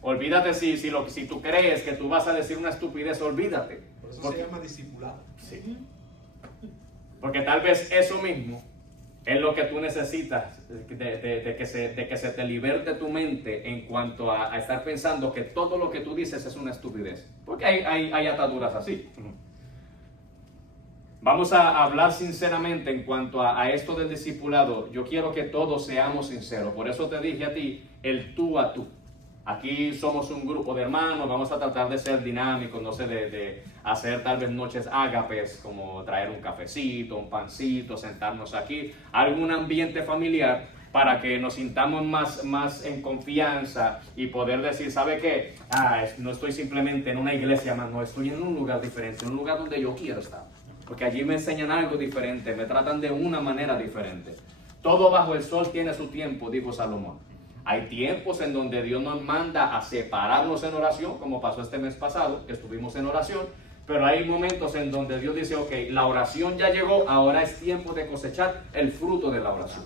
Olvídate si tú crees que tú vas a decir una estupidez, olvídate. Por eso se llama discipulado. Sí. Porque tal vez eso mismo es lo que tú necesitas, de que se te liberte tu mente en cuanto a estar pensando que todo lo que tú dices es una estupidez. Porque hay ataduras así. Vamos a hablar sinceramente en cuanto a esto del discipulado. Yo quiero que todos seamos sinceros. Por eso te dije a ti, el tú a tú. Aquí somos un grupo de hermanos, vamos a tratar de ser dinámicos, no sé, de hacer tal vez noches ágapes, como traer un cafecito, un pancito, sentarnos aquí, algún ambiente familiar para que nos sintamos más en confianza y poder decir, ¿sabe qué? No estoy simplemente en una iglesia más, no, estoy en un lugar diferente, en un lugar donde yo quiero estar. Porque allí me enseñan algo diferente, me tratan de una manera diferente. Todo bajo el sol tiene su tiempo, dijo Salomón. Hay tiempos en donde Dios nos manda a separarnos en oración, como pasó este mes pasado, que estuvimos en oración, pero hay momentos en donde Dios dice, ok, la oración ya llegó, ahora es tiempo de cosechar el fruto de la oración.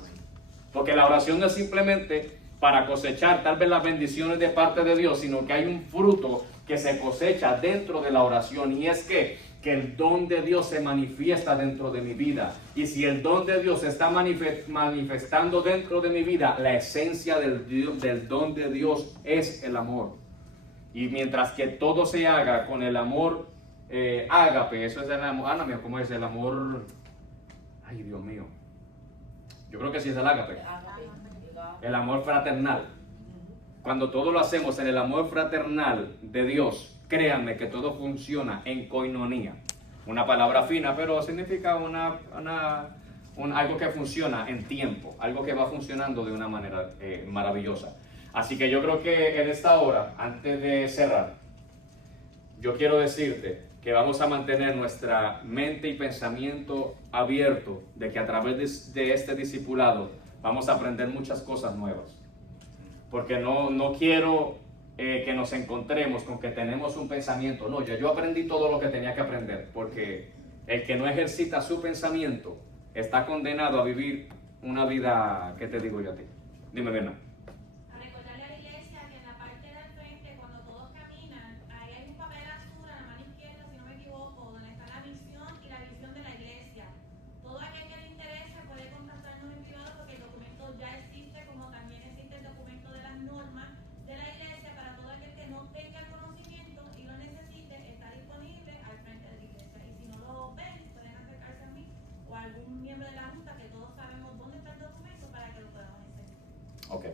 Porque la oración no es simplemente para cosechar tal vez las bendiciones de parte de Dios, sino que hay un fruto que se cosecha dentro de la oración, y es que el don de Dios se manifiesta dentro de mi vida. Y si el don de Dios se está manifestando dentro de mi vida, la esencia del don de Dios es el amor. Y mientras que todo se haga con el amor ágape, eso es el amor, ¿cómo es el amor? Ay, Dios mío. Yo creo que sí es el ágape. El amor fraternal. Cuando todo lo hacemos en el amor fraternal de Dios, créanme que todo funciona en koinonía. Una palabra fina, pero significa algo que funciona en tiempo, algo que va funcionando de una manera maravillosa. Así que yo creo que en esta hora, antes de cerrar, yo quiero decirte que vamos a mantener nuestra mente y pensamiento abierto, de que a través de este discipulado vamos a aprender muchas cosas nuevas. Porque no quiero que nos encontremos con que tenemos un pensamiento. No, yo aprendí todo lo que tenía que aprender, porque el que no ejercita su pensamiento está condenado a vivir una vida, ¿qué te digo yo a ti? Dime, Berna. A recordarle a la iglesia que en la parte del frente, cuando todos caminan, ahí hay un papel azul a la mano izquierda, si no me equivoco, donde está la misión y la visión de la iglesia. Todo aquel que le interese puede contactarnos en privado, porque el documento ya existe, como también existe el documento de las normas de la iglesia. Para todo aquel que no tenga el conocimiento y lo necesite, está disponible al frente de la iglesia. Y si no lo ven, pueden acercarse a mí o a algún miembro de la junta, que todos sabemos dónde está el documento, para que lo podamos enseñar. Ok.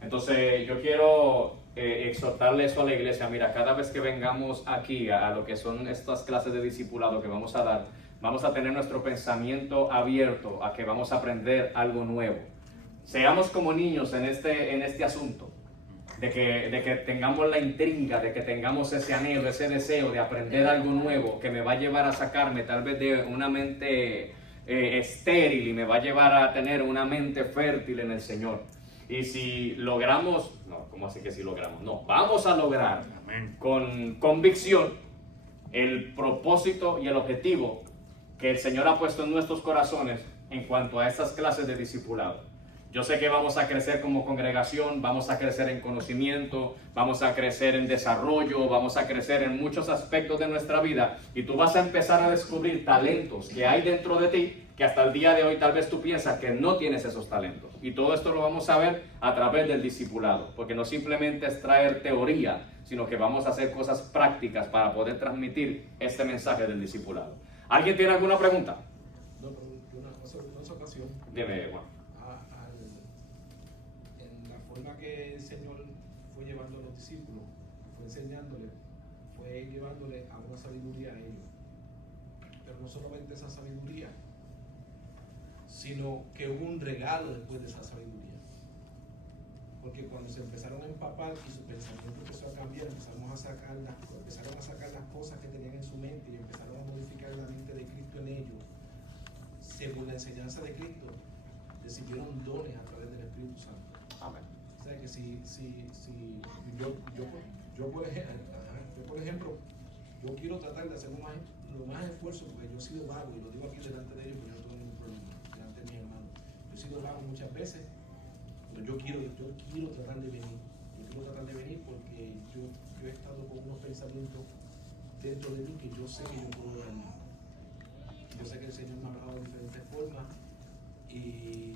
Entonces yo quiero exhortarle eso a la iglesia. Mira, cada vez que vengamos aquí a lo que son estas clases de discipulado que vamos a dar, vamos a tener nuestro pensamiento abierto a que vamos a aprender algo nuevo. Seamos como niños en este asunto, de que tengamos la intriga, de que tengamos ese anhelo, ese deseo de aprender algo nuevo que me va a llevar a sacarme tal vez de una mente estéril y me va a llevar a tener una mente fértil en el Señor. Y si logramos, no, ¿cómo así que si logramos? No, vamos a lograr con convicción el propósito y el objetivo que el Señor ha puesto en nuestros corazones en cuanto a estas clases de discipulado. Yo sé que vamos a crecer como congregación, vamos a crecer en conocimiento, vamos a crecer en desarrollo, vamos a crecer en muchos aspectos de nuestra vida, y tú vas a empezar a descubrir talentos que hay dentro de ti que hasta el día de hoy tal vez tú piensas que no tienes esos talentos. Y todo esto lo vamos a ver a través del discipulado, porque no simplemente es traer teoría, sino que vamos a hacer cosas prácticas para poder transmitir este mensaje del discipulado. ¿Alguien tiene alguna pregunta? No, pero una ocasión. Dime, Juan. En la forma que el Señor fue llevando a los discípulos, fue enseñándoles, fue llevándole a una sabiduría a ellos. Pero no solamente esa sabiduría, sino que hubo un regalo después de esa sabiduría. Porque cuando se empezaron a empapar y su pensamiento empezó a cambiar, empezaron a sacar las cosas que tenían en su mente y empezaron a modificar la mente de Cristo en ellos, según la enseñanza de Cristo, recibieron dones a través del Espíritu Santo. Amén. O sea que si yo por ejemplo, yo quiero tratar de hacer lo más esfuerzo, porque yo he sido vago, y lo digo aquí delante de ellos, porque no tengo ningún problema, delante de mis hermanos. Yo he sido vago muchas veces, pero yo quiero tratar de venir. Yo quiero tratar de venir porque yo he estado con unos pensamientos dentro de mí que yo sé que yo puedo dañar. Yo sé que el Señor me ha hablado de diferentes formas, y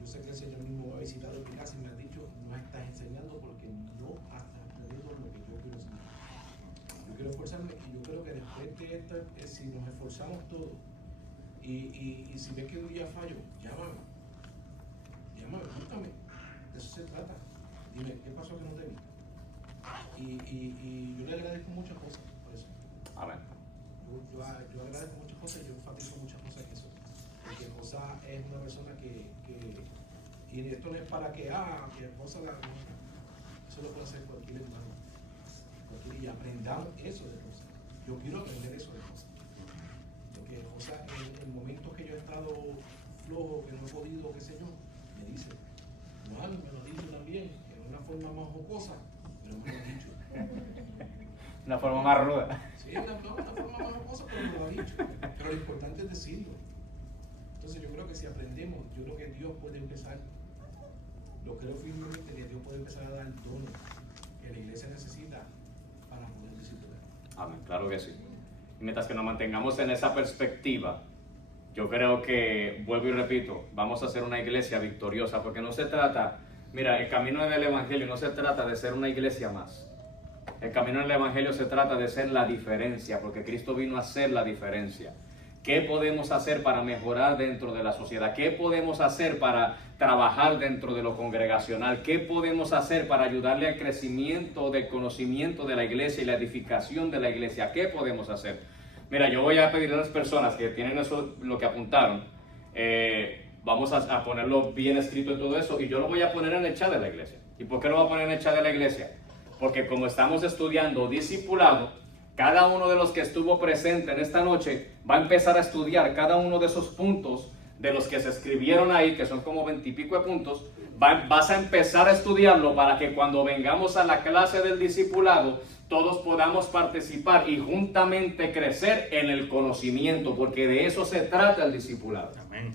yo sé que el Señor mismo me ha visitado en mi casa y me ha dicho: no estás enseñando porque no estás aprendiendo lo que yo quiero enseñar. Yo quiero esforzarme, y yo creo que después de esto, si nos esforzamos todos, y si ves que un día fallo, llámame, búscame. De eso se trata. Dime, ¿qué pasó que no te vi? Y yo le agradezco muchas cosas por eso. Amén. Yo agradezco muchas cosas, y yo enfatizo muchas cosas en eso. Porque José es una persona que y esto no es para que José eso lo puede hacer cualquier hermano. Y aprendamos eso de José. Yo quiero aprender eso de José. Porque José, en momentos que yo he estado flojo, que no he podido, qué sé yo, me dice: no, me lo ha dicho también, en una forma más jocosa, pero me lo ha dicho. Una forma más ruda. Sí, una forma más jocosa, pero me lo ha dicho. Pero lo importante es decirlo. Entonces yo creo que si aprendemos, yo creo que Dios puede empezar, lo creo firmemente, que Dios puede empezar a dar dones que la iglesia necesita para poder discipular. Amén, claro que sí. Y mientras que nos mantengamos en esa perspectiva, yo creo que, vuelvo y repito, vamos a ser una iglesia victoriosa, porque no se trata, mira, el camino del Evangelio no se trata de ser una iglesia más. El camino del Evangelio se trata de ser la diferencia, porque Cristo vino a ser la diferencia. ¿Qué podemos hacer para mejorar dentro de la sociedad? ¿Qué podemos hacer para trabajar dentro de lo congregacional? ¿Qué podemos hacer para ayudarle al crecimiento del conocimiento de la iglesia y la edificación de la iglesia? ¿Qué podemos hacer? Mira, yo voy a pedir a las personas que tienen eso, lo que apuntaron, vamos a ponerlo bien escrito en todo eso, y yo lo voy a poner en el chat de la iglesia. ¿Y por qué lo voy a poner en el chat de la iglesia? Porque como estamos estudiando discipulado, cada uno de los que estuvo presente en esta noche va a empezar a estudiar cada uno de esos puntos de los que se escribieron ahí, que son como 20 y pico de puntos. Vas a empezar a estudiarlo para que cuando vengamos a la clase del discipulado, todos podamos participar y juntamente crecer en el conocimiento, porque de eso se trata el discipulado. Amén.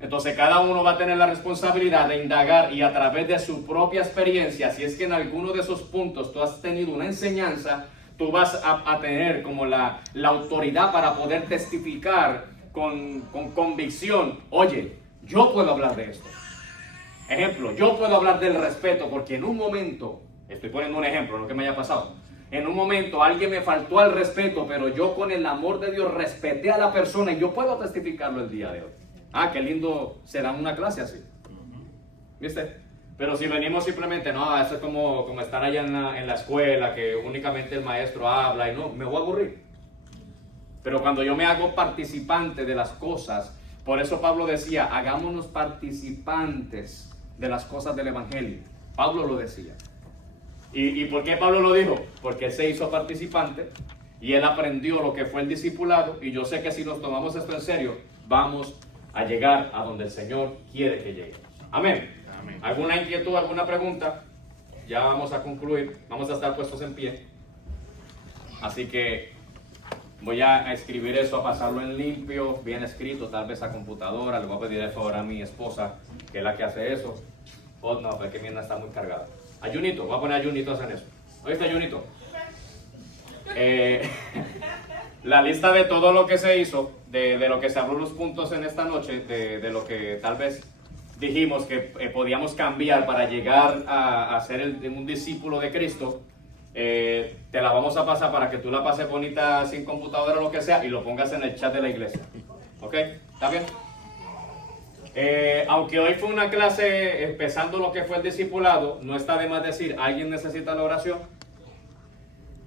Entonces cada uno va a tener la responsabilidad de indagar, y a través de su propia experiencia, si es que en alguno de esos puntos tú has tenido una enseñanza, tú vas a tener como la autoridad para poder testificar con convicción: oye, yo puedo hablar de esto. Ejemplo, yo puedo hablar del respeto, porque en un momento, estoy poniendo un ejemplo, lo que me haya pasado, en un momento alguien me faltó al respeto, pero yo con el amor de Dios respeté a la persona, y yo puedo testificarlo el día de hoy. Ah, qué lindo se da una clase así. ¿Viste? Pero si venimos simplemente, no, eso es como estar allá en la escuela, que únicamente el maestro habla, y no, me voy a aburrir. Pero cuando yo me hago participante de las cosas, por eso Pablo decía: hagámonos participantes de las cosas del Evangelio. Pablo lo decía. ¿Y por qué Pablo lo dijo? Porque él se hizo participante y él aprendió lo que fue el discipulado, y yo sé que si nos tomamos esto en serio, vamos a llegar a donde el Señor quiere que lleguemos. Amén. Amén. ¿Alguna inquietud, alguna pregunta? Ya vamos a concluir. Vamos a estar puestos en pie. Así que voy a escribir eso, a pasarlo en limpio, bien escrito, tal vez a computadora. Le voy a pedir el favor a mi esposa, que es la que hace eso. Oh, no, porque mi nena está muy cargada. Ayunito, voy a poner ayunitos en eso. ¿Oíste, Ayunito? La lista de todo lo que se hizo, de lo que se habló los puntos en esta noche, de lo que tal vez dijimos que podíamos cambiar para llegar a ser un discípulo de Cristo, te la vamos a pasar para que tú la pases bonita sin computadora o lo que sea y lo pongas en el chat de la iglesia. ¿Ok? ¿Está bien? Aunque hoy fue una clase empezando lo que fue el discipulado, no está de más decir, ¿alguien necesita la oración?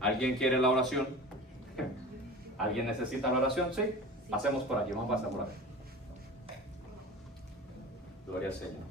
¿Alguien quiere la oración? ¿Alguien necesita la oración? Sí. Pasemos por aquí, vamos a pasar por aquí. Gloria al Señor.